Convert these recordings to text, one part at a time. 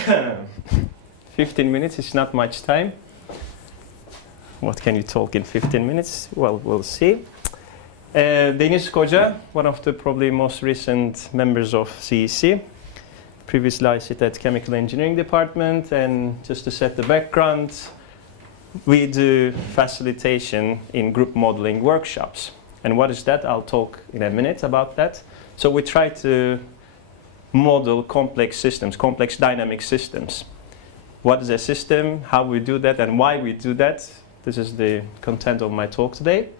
15 minutes is not much time. What can you talk in 15 minutes? Well, we'll see. Deniz Koca, one of the probably most recent members of CEC. Previously I sit at Chemical Engineering Department, and just to set the background, we do facilitation in group modeling workshops. And what is that? I'll talk in a minute about that. So we try to model complex systems, complex dynamic systems. What is a system, how we do that, and why we do that. This is the content of my talk today.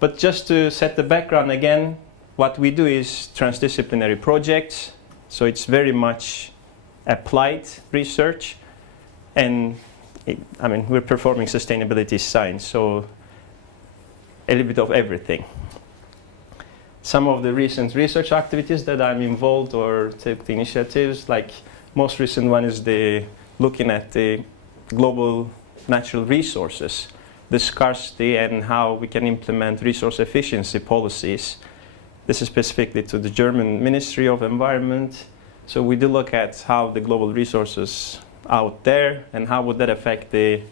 But just to set the background again, what we do is transdisciplinary projects. So it's very much applied research. And we're performing sustainability science, so a little bit of everything. Some of the recent research activities that I'm involved or took the initiatives, like most recent one is looking at the global natural resources, the scarcity, and how we can implement resource efficiency policies. This is specifically to the German Ministry of Environment. So we do look at how the global resources out there and how would that affect the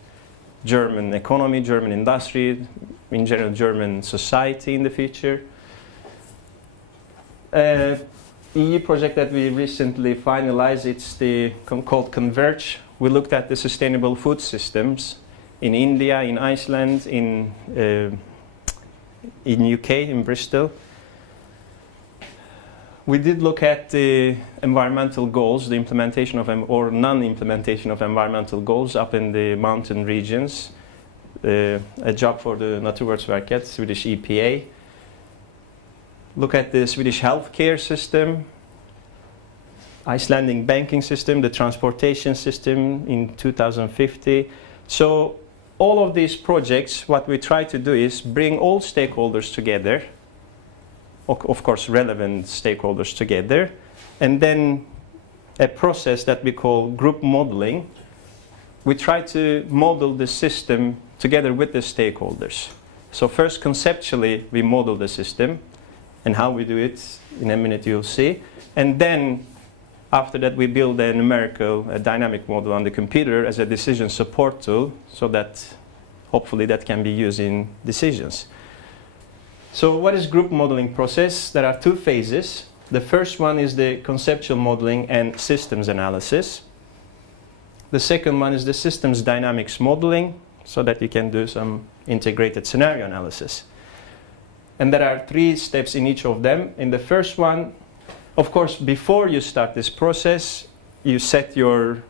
German economy, German industry, in general German society in the future. EU project that we recently finalized, it's called Converge. We looked at the sustainable food systems in India, in Iceland, in UK, in Bristol. We did look at the environmental goals, the implementation of or non-implementation of environmental goals up in the mountain regions. A job for the Naturvårdsverket, Swedish EPA. Look at the Swedish healthcare system, Icelandic banking system, the transportation system in 2050. So all of these projects, what we try to do is bring all stakeholders together, of course relevant stakeholders together, and then a process that we call group modeling. We try to model the system together with the stakeholders. So first conceptually we model the system, and how we do it in a minute you'll see. And then after that we build a numerical, a dynamic model on the computer as a decision support tool, so that hopefully that can be used in decisions. So what is group modeling process? There are two phases. The first one is the conceptual modeling and systems analysis. The second one is the systems dynamics modeling, so that you can do some integrated scenario analysis. And there are 3 steps in each of them. In the first one, of course, before you start this process, you set your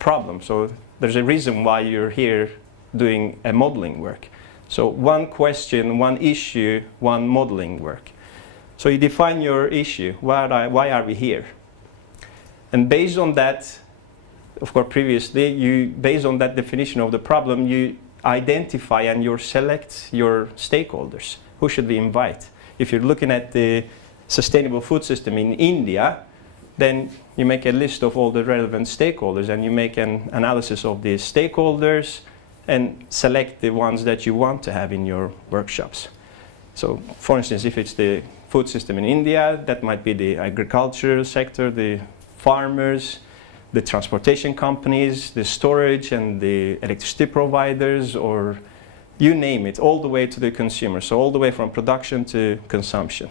problem. So there's a reason why you're here doing a modeling work. So one question, one issue, one modeling work. So you define your issue. Why are we here? And based on that, of course, previously, based on that definition of the problem, you identify and you select your stakeholders. Who should we invite? If you're looking at the sustainable food system in India, then you make a list of all the relevant stakeholders, and you make an analysis of these stakeholders and select the ones that you want to have in your workshops. So for instance, if it's the food system in India, that might be the agricultural sector, the farmers, the transportation companies, the storage and the electricity providers, or you name it, all the way to the consumer. So all the way from production to consumption.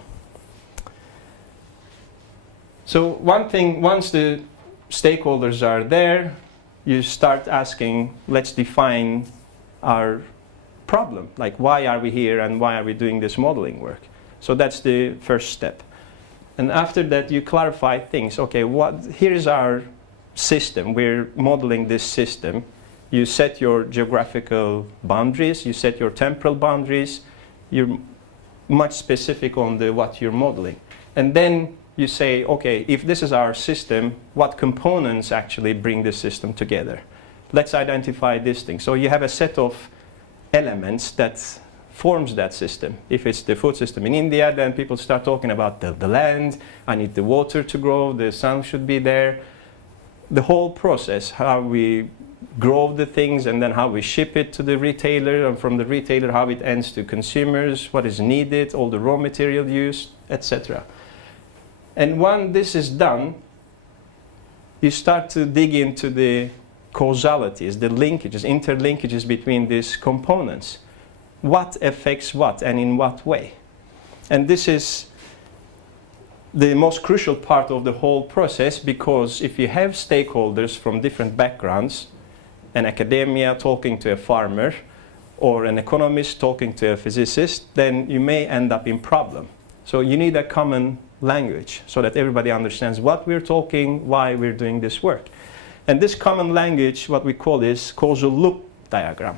So one thing, once the stakeholders are there, you start asking, let's define our problem. Like, why are we here and why are we doing this modeling work? So that's the first step. And after that, you clarify things. Okay, here is our system. We're modeling this system. You set your geographical boundaries, you set your temporal boundaries, you're much specific on what you're modeling. And then you say, okay, if this is our system, what components actually bring this system together? Let's identify this thing. So you have a set of elements that forms that system. If it's the food system in India, then people start talking about the land, I need the water to grow, the sun should be there. The whole process, how we grow the things, and then how we ship it to the retailer, and from the retailer how it ends to consumers, what is needed, all the raw material used, etc. And when this is done, you start to dig into the causalities, the linkages, interlinkages between these components. What affects what and in what way? And this is the most crucial part of the whole process, because if you have stakeholders from different backgrounds, an academia talking to a farmer, or an economist talking to a physicist, then you may end up in problem. So you need a common language so that everybody understands what we're talking, why we're doing this work. And this common language, what we call is causal loop diagram.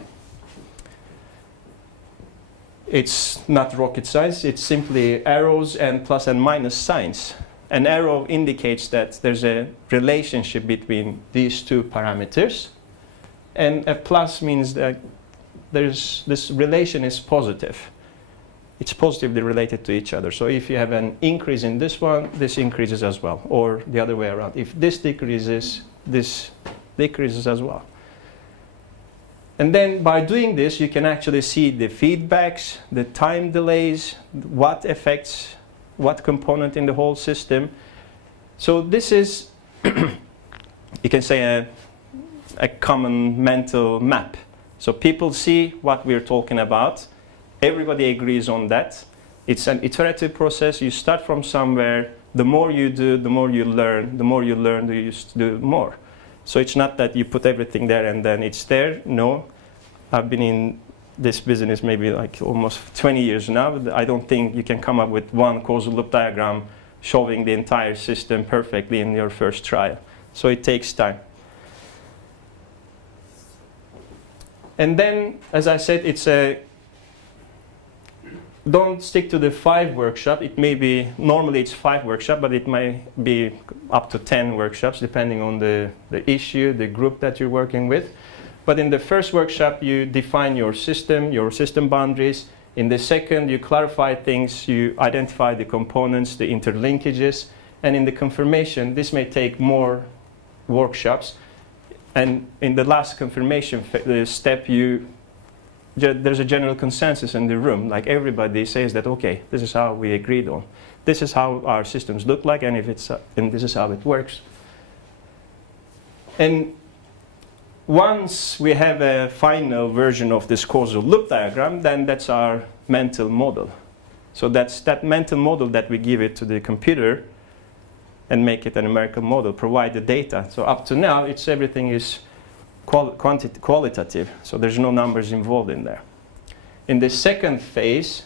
It's not rocket science, it's simply arrows and plus and minus signs. An arrow indicates that there's a relationship between these two parameters, and a plus means that this relation is positive. It's positively related to each other. So if you have an increase in this one, this increases as well, or the other way around. If this decreases, this decreases as well. And then by doing this, you can actually see the feedbacks, the time delays, what affects what component in the whole system. So this is, you can say, a common mental map. So people see what we're talking about. Everybody agrees on that. It's an iterative process. You start from somewhere. The more you do, the more you learn. The more you learn, you used to do more. So it's not that you put everything there and then it's there. No. I've been in this business maybe like almost 20 years now. I don't think you can come up with one causal loop diagram showing the entire system perfectly in your first trial. So it takes time. And then, as I said, it's a, don't stick to the 5 workshop. It may be, normally it's 5 workshops, but it might be up to 10 workshops depending on the issue, the group that you're working with. But in the first workshop, you define your system boundaries. In the second, you clarify things, you identify the components, the interlinkages. And in the confirmation, this may take more workshops. And in the last confirmation step, there's a general consensus in the room. Like everybody says that, okay, this is how we agreed on. This is how our systems look like, and and this is how it works. And once we have a final version of this causal loop diagram, then that's our mental model. So that's that mental model that we give it to the computer and make it a numerical model, provide the data. So up to now, everything is qualitative, so there's no numbers involved in there. In the second phase,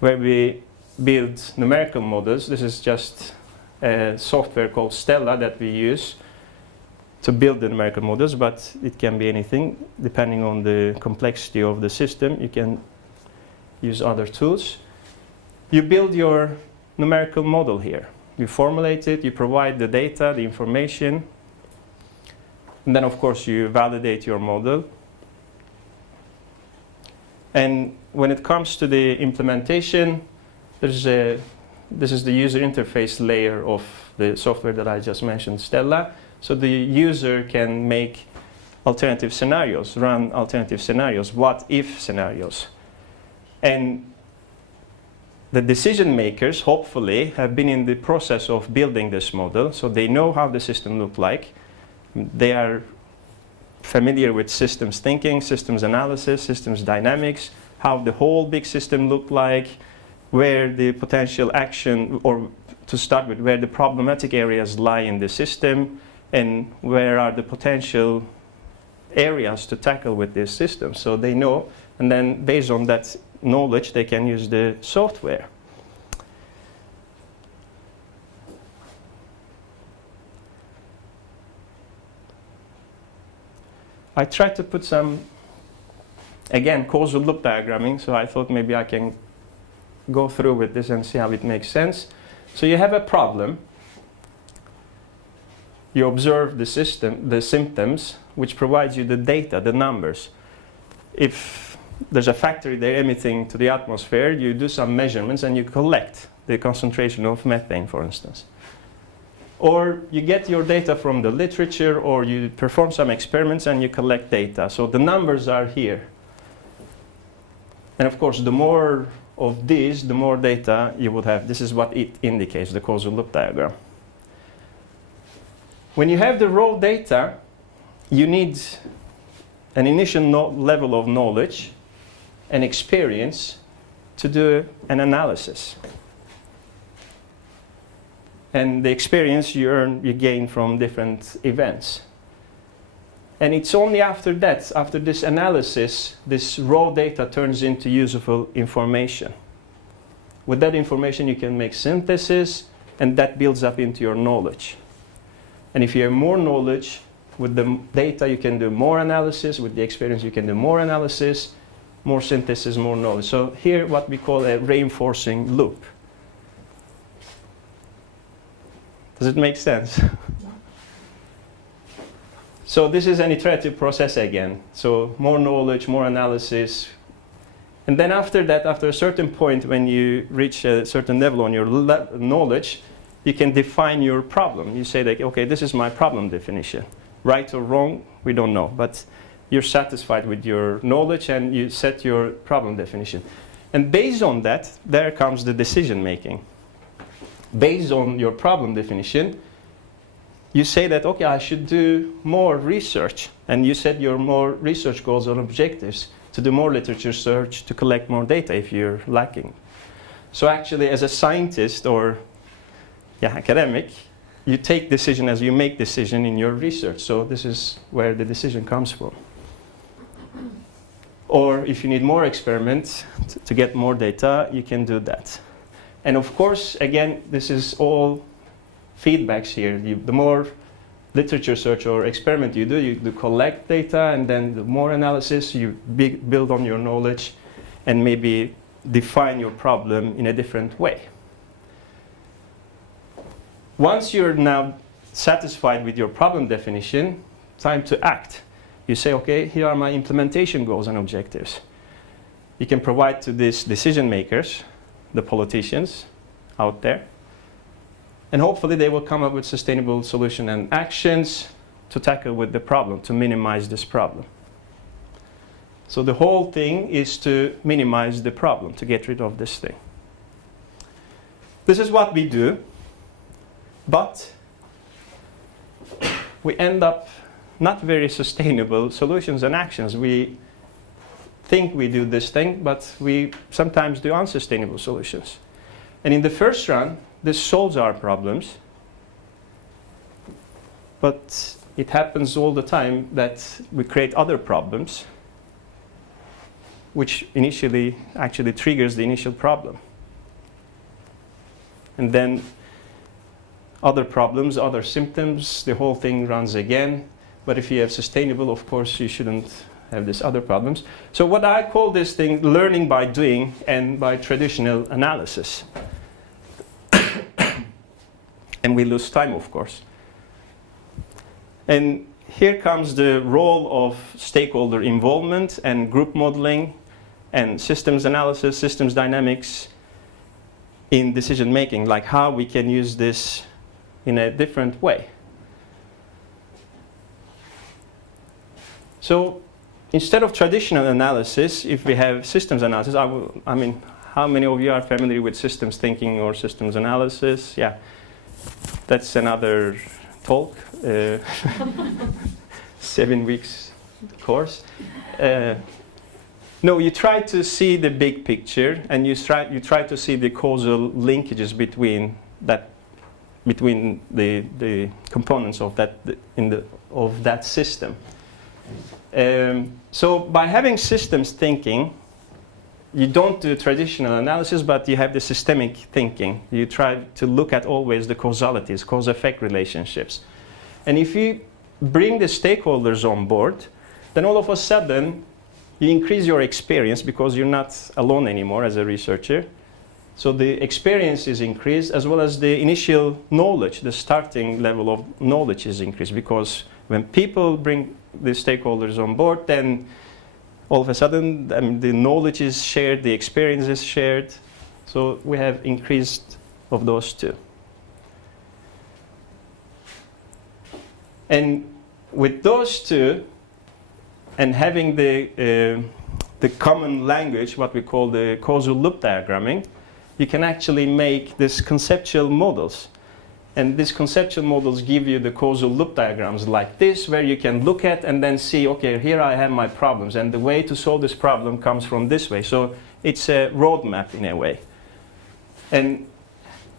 where we build numerical models, this is just a software called Stella that we use to build the numerical models, but it can be anything. Depending on the complexity of the system, you can use other tools. You build your numerical model here. You formulate it, you provide the data, the information, and then of course you validate your model. And when it comes to the implementation, this is the user interface layer of the software that I just mentioned, Stella. So the user can make alternative scenarios, run alternative scenarios, what-if scenarios. And the decision makers, hopefully, have been in the process of building this model, so they know how the system looks like. They are familiar with systems thinking, systems analysis, systems dynamics, how the whole big system looks like, where the potential action, or to start with, where the problematic areas lie in the system, and where are the potential areas to tackle with this system. So they know, and then based on that knowledge, they can use the software. I tried to put some, again, causal loop diagramming, so I thought maybe I can go through with this and see how it makes sense. So you have a problem. You observe the system, the symptoms, which provides you the data, the numbers. If there's a factory there emitting to the atmosphere, you do some measurements and you collect the concentration of methane, for instance. Or you get your data from the literature, or you perform some experiments and you collect data. So the numbers are here. And of course, the more of these, the more data you would have. This is what it indicates, the causal loop diagram. When you have the raw data, you need an initial level of knowledge and experience to do an analysis. And the experience you gain from different events. And it's only after that, after this analysis, this raw data turns into useful information. With that information, you can make synthesis, and that builds up into your knowledge. And if you have more knowledge, with the data you can do more analysis, with the experience you can do more analysis, more synthesis, more knowledge. So here what we call a reinforcing loop. Does it make sense? So this is an iterative process again. So more knowledge, more analysis. And then after that, after a certain point, when you reach a certain level on your knowledge, you can define your problem. You say, like, okay, this is my problem definition. Right or wrong, we don't know. But you're satisfied with your knowledge and you set your problem definition. And based on that, there comes the decision making. Based on your problem definition, you say that, okay, I should do more research. And you set your more research goals or objectives to do more literature search, to collect more data if you're lacking. So actually, as a scientist or academic, you take decision as you make decision in your research. So this is where the decision comes from. Or if you need more experiments to get more data, you can do that. And of course, again, this is all feedbacks here. The more literature search or experiment you do collect data, and then the more analysis, you build on your knowledge and maybe define your problem in a different way. Once you're now satisfied with your problem definition, time to act. You say, okay, here are my implementation goals and objectives. You can provide to these decision makers, the politicians out there, and hopefully they will come up with sustainable solution and actions to tackle with the problem, to minimize this problem. So the whole thing is to minimize the problem, to get rid of this thing. This is what we do, but we end up not very sustainable solutions and actions. We think we do this thing, but we sometimes do unsustainable solutions. And in the first run, this solves our problems, but it happens all the time that we create other problems, which initially actually triggers the initial problem. And then other problems, other symptoms, the whole thing runs again. But if you have sustainable, of course, you shouldn't have these other problems. So what I call this thing learning by doing and by traditional analysis. And we lose time, of course. And here comes the role of stakeholder involvement and group modeling and systems analysis, systems dynamics in decision making, like how we can use this in a different way. So instead of traditional analysis, if we have systems analysis, I mean, how many of you are familiar with systems thinking or systems analysis? Yeah, that's another talk, 7 weeks course. No, you try to see the big picture, and you try to see the causal linkages between the components of that system. So by having systems thinking, you don't do traditional analysis, but you have the systemic thinking. You try to look at always the causalities, cause-effect relationships. And if you bring the stakeholders on board, then all of a sudden you increase your experience because you're not alone anymore as a researcher. So the experience is increased, as well as the initial knowledge, the starting level of knowledge is increased, because when people bring the stakeholders on board, then all of a sudden the knowledge is shared, the experience is shared. So we have increased of those two. And with those two, and having the common language, what we call the causal loop diagramming, you can actually make these conceptual models. And these conceptual models give you the causal loop diagrams like this, where you can look at and then see, okay, here I have my problems, and the way to solve this problem comes from this way. So it's a roadmap in a way. And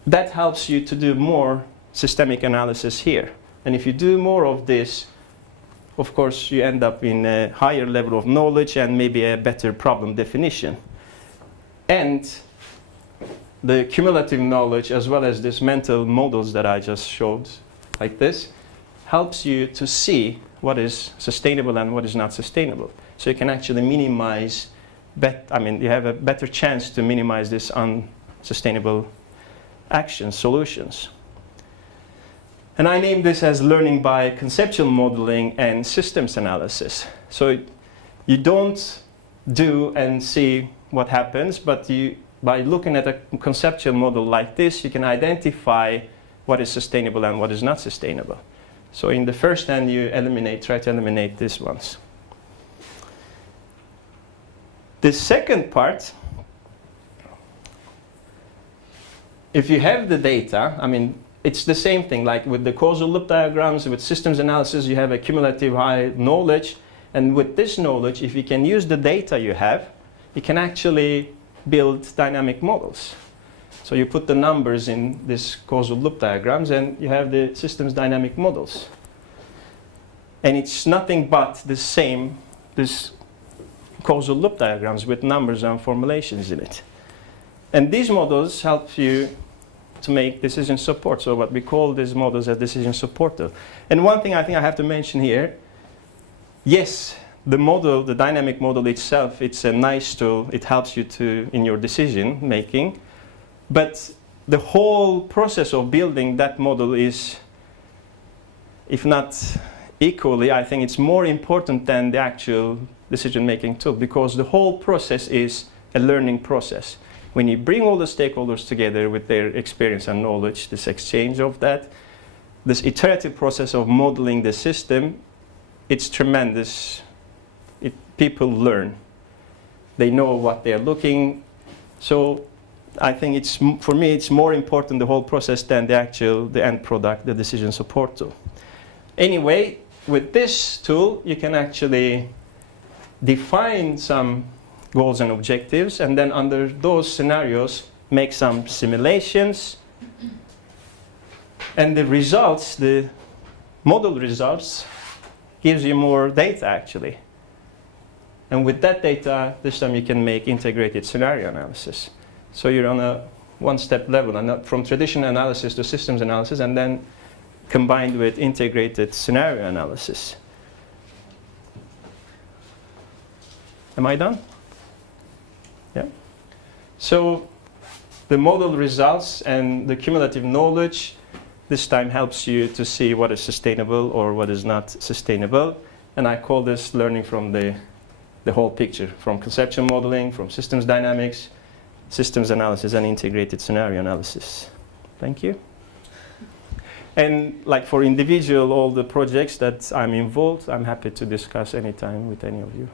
that helps you to do more systemic analysis here. And if you do more of this, of course, you end up in a higher level of knowledge and maybe a better problem definition. And the cumulative knowledge, as well as these mental models that I just showed, like this, helps you to see what is sustainable and what is not sustainable. So you can actually minimize, you have a better chance to minimize this unsustainable actions, solutions. And I name this as learning by conceptual modeling and systems analysis. So you don't do and see what happens, but by looking at a conceptual model like this, you can identify what is sustainable and what is not sustainable. So in the first hand, you try to eliminate these ones. The second part, if you have the data, it's the same thing, like with the causal loop diagrams, with systems analysis, you have a cumulative high knowledge. And with this knowledge, if you can use the data you have, you can actually build dynamic models. So you put the numbers in this causal loop diagrams, and you have the systems dynamic models. And it's nothing but the same, this causal loop diagrams with numbers and formulations in it. And these models help you to make decision support. So what we call these models as decision supporter. And one thing I think I have to mention here, yes, the model, the dynamic model itself, it's a nice tool. It helps you in your decision making. But the whole process of building that model is, if not equally, I think it's more important than the actual decision making tool, because the whole process is a learning process. When you bring all the stakeholders together with their experience and knowledge, this exchange of that, this iterative process of modeling the system, it's tremendous. People learn. They know what they're looking. So I think for me, it's more important, the whole process, than the end product, the decision support tool. Anyway, with this tool, you can actually define some goals and objectives, and then under those scenarios, make some simulations. And the results, the model results, gives you more data, actually. And with that data, this time you can make integrated scenario analysis. So you're on a one-step level, and from traditional analysis to systems analysis, and then combined with integrated scenario analysis. Am I done? Yeah. So the model results and the cumulative knowledge this time helps you to see what is sustainable or what is not sustainable. And I call this learning from the whole picture, from conceptual modeling, from systems dynamics, systems analysis, and integrated scenario analysis. Thank you. And like for all the projects that I'm involved, I'm happy to discuss anytime with any of you.